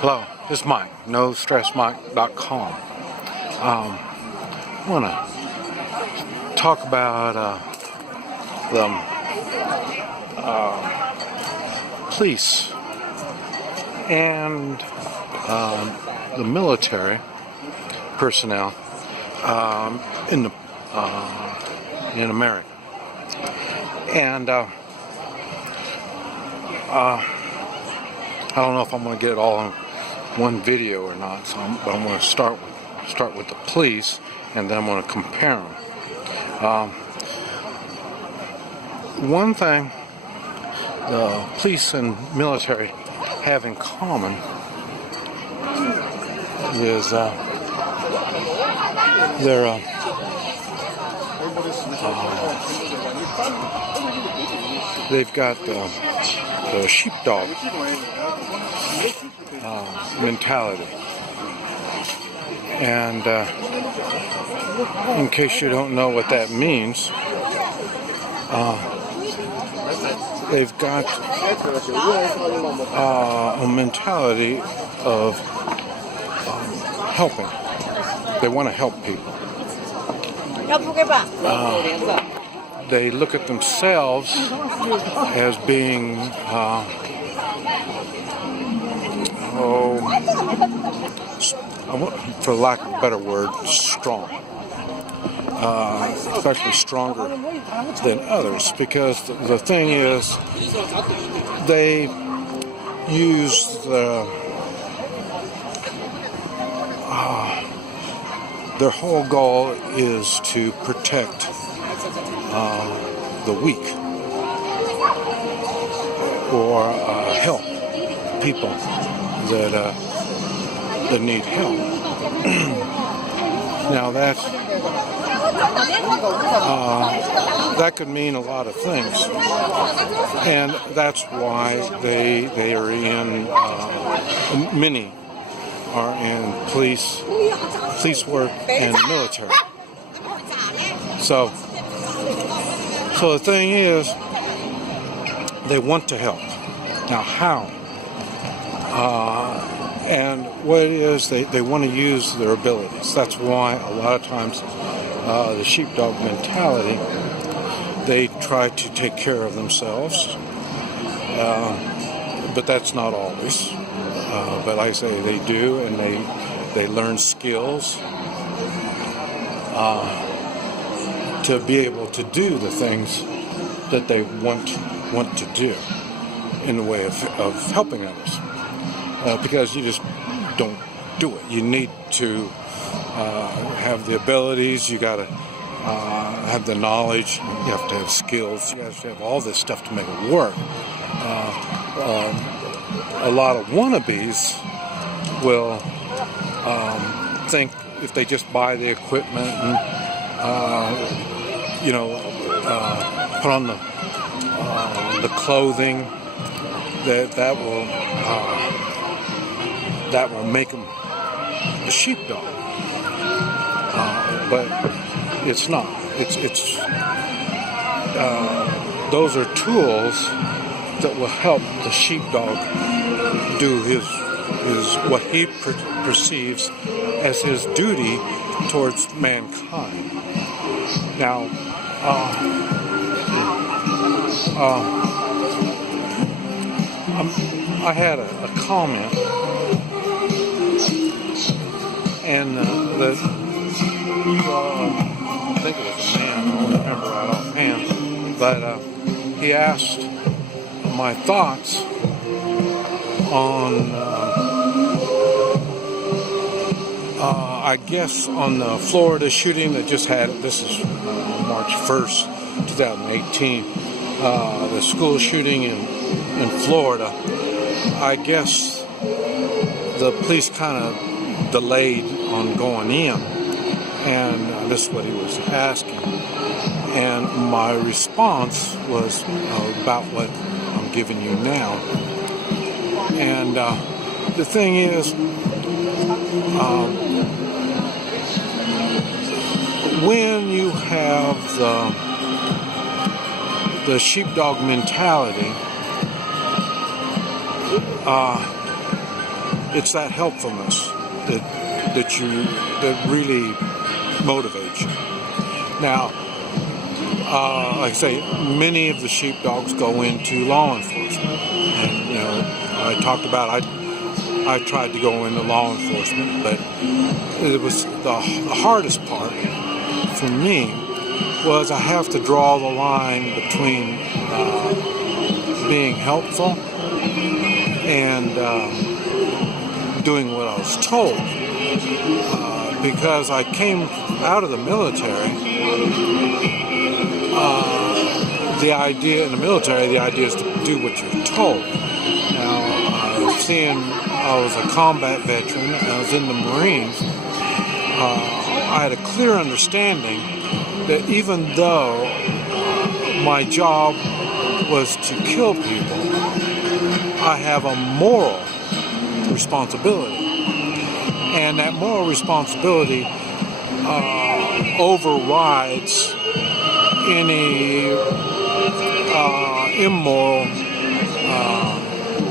Hello, this is Mike, NoStressMike.com. I want to talk about the police and the military personnel in America. And I don't know if I'm going to get it all in one video or not, but I'm going to start with the police, and then I'm going to compare them. One thing the police and military have in common is they've got the sheepdog mentality. And in case you don't know what that means, they've got a mentality of helping. They want to help people. They look at themselves as being for lack of a better word, strong. Especially stronger than others, because the thing is, they use their whole goal is to protect the weak, or help people that need help. Now that could mean a lot of things, and that's why they are in many are in police work and military. So the thing is, they want to help. Now how? And what it is, they want to use their abilities. That's why a lot of times the sheepdog mentality, they try to take care of themselves, but that's not always. But like I say, they do, and they learn skills to be able to do the things that they want to do in the way of helping others. Because you just don't do it. You need to have the abilities. You got to have the knowledge. You have to have skills. You have to have all this stuff to make it work. A lot of wannabes will think if they just buy the equipment and put on the clothing, that will make them a sheepdog, but it's not. It's those are tools that will help the sheepdog do his what he perceives as his duty towards mankind. Now, I had a comment, and I think it was a man, I don't remember right offhand, but he asked my thoughts on, I guess, on the Florida shooting that just had, this is March 1st, 2018, the school shooting in Florida. I guess the police kind of delayed on going in, and this is what he was asking, and my response was about what I'm giving you now. And the thing is, when you have the sheepdog mentality, it's that helpfulness that really motivates you. Now, like I say, many of the sheepdogs go into law enforcement, and I talked about I tried to go into law enforcement, but it was the hardest part for me was I have to draw the line between being helpful and doing what I was told, because I came out of the military. The idea is to do what you're told. Now, I was a combat veteran, and I was in the Marines. I had a clear understanding that even though my job was to kill people, I have a moral responsibility. And that moral responsibility overrides any immoral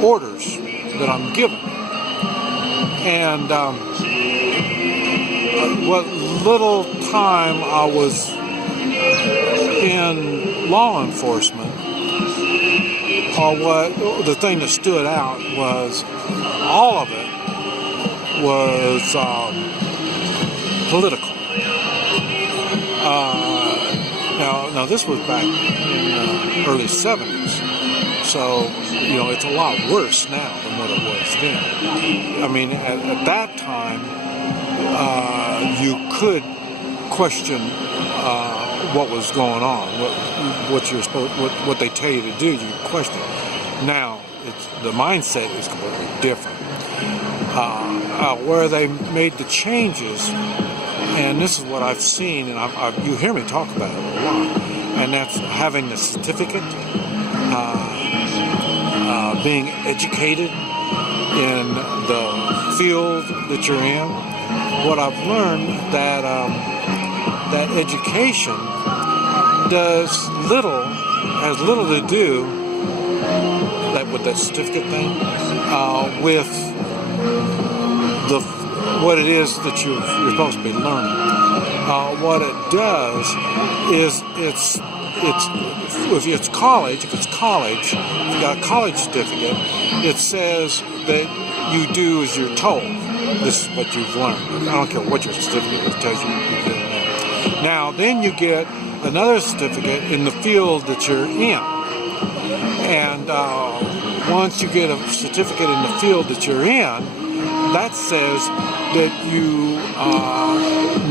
orders that I'm given. And what little time I was in law enforcement, the thing that stood out was all of it was political. Now this was back in the early 70s, so it's a lot worse now than what it was then. I mean, at that time, you could question what was going on, what they tell you to do. You question. Now, the mindset is completely different. Where they made the changes, and this is what I've seen, and you hear me talk about it a lot, and that's having the certificate, being educated in the field that you're in. What I've learned that education has little to do with that certificate thing, with what it is that you're supposed to be learning. What it does is if it's college, if you got a college certificate, it says that you do as you're told. This is what you've learned. I don't care what your certificate tells you you're doing that. Now, then you get another certificate in the field that you're in. And once you get a certificate in the field that you're in, that says that you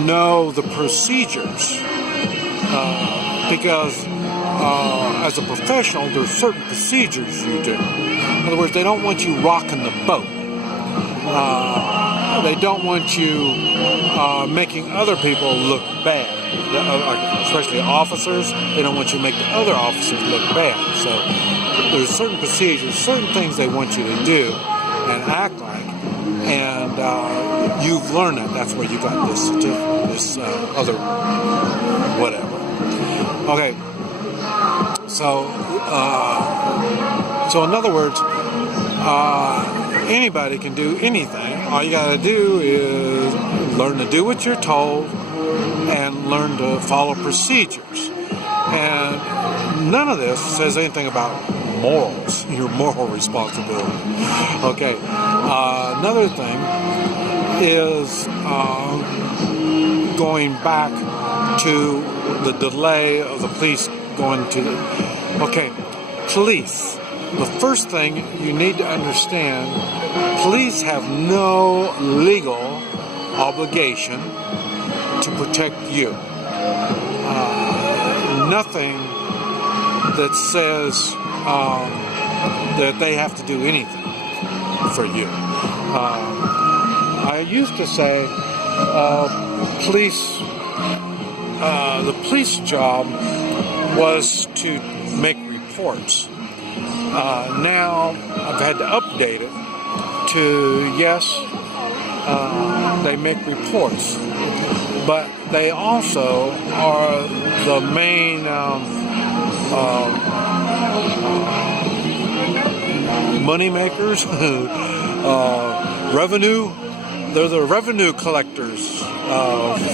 know the procedures. Because as a professional, there's certain procedures you do. In other words, they don't want you rocking the boat. They don't want you making other people look bad, especially officers. They don't want you to make the other officers look bad. So there's certain procedures, certain things they want you to do and act like, and you've learned that. That's where you got this certificate, this other whatever. Okay, so in other words, anybody can do anything. All you got to do is learn to do what you're told and learn to follow procedures. And none of this says anything about morals, your moral responsibility. Okay, another thing is going back to the delay of the police going to police. The first thing you need to understand, police have no legal obligation to protect you. Nothing that says that they have to do anything for you. I used to say the police job was to make reports. Now I've had to update it to yes, they make reports, but they also are the main money makers revenue. They're the revenue collectors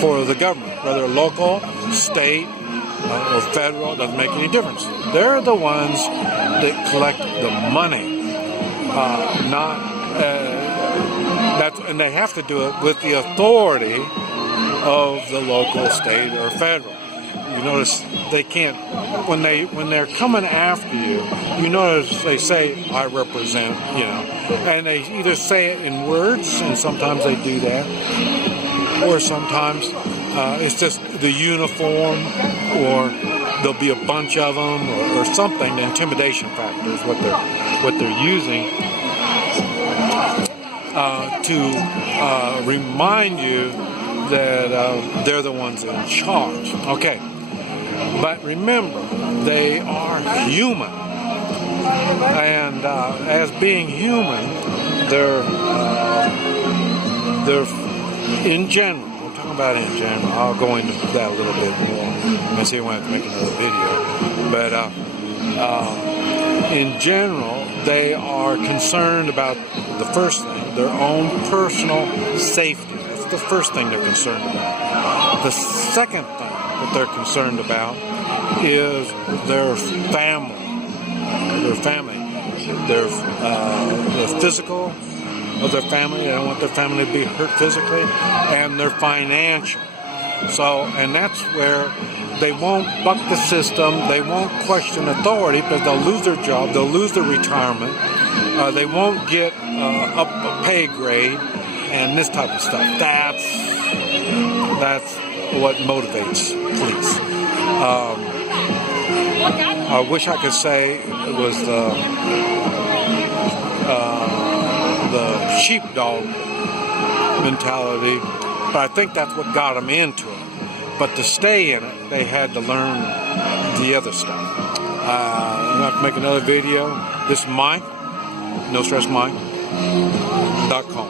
for the government, whether local, state, or federal. Doesn't make any difference. They're the ones that collect the money, and they have to do it with the authority of the local, state, or federal. You notice they can't, when they're coming after you, you notice they say, I represent, and they either say it in words, and sometimes they do that, or sometimes it's just the uniform, or there'll be a bunch of them, or something. The intimidation factor is what they're using to remind you that they're the ones in charge. Okay. But remember, they are human, and as being human, they're in general. I'm talking about in general. I'll go into that a little bit more. I see I want to make another video, but in general, they are concerned about the first thing, their own personal safety. That's the first thing they're concerned about. The second thing that they're concerned about is their family, the physical of their family. They don't want their family to be hurt physically, and their financial. So, and that's where they won't buck the system. They won't question authority because they'll lose their job. They'll lose their retirement. They won't get up a pay grade and this type of stuff. That's what motivates police. I wish I could say it was the sheepdog mentality, but I think that's what got them into it. But to stay in it, they had to learn the other stuff. I'm going to have to make another video. This is Mike, NoStressMike.com.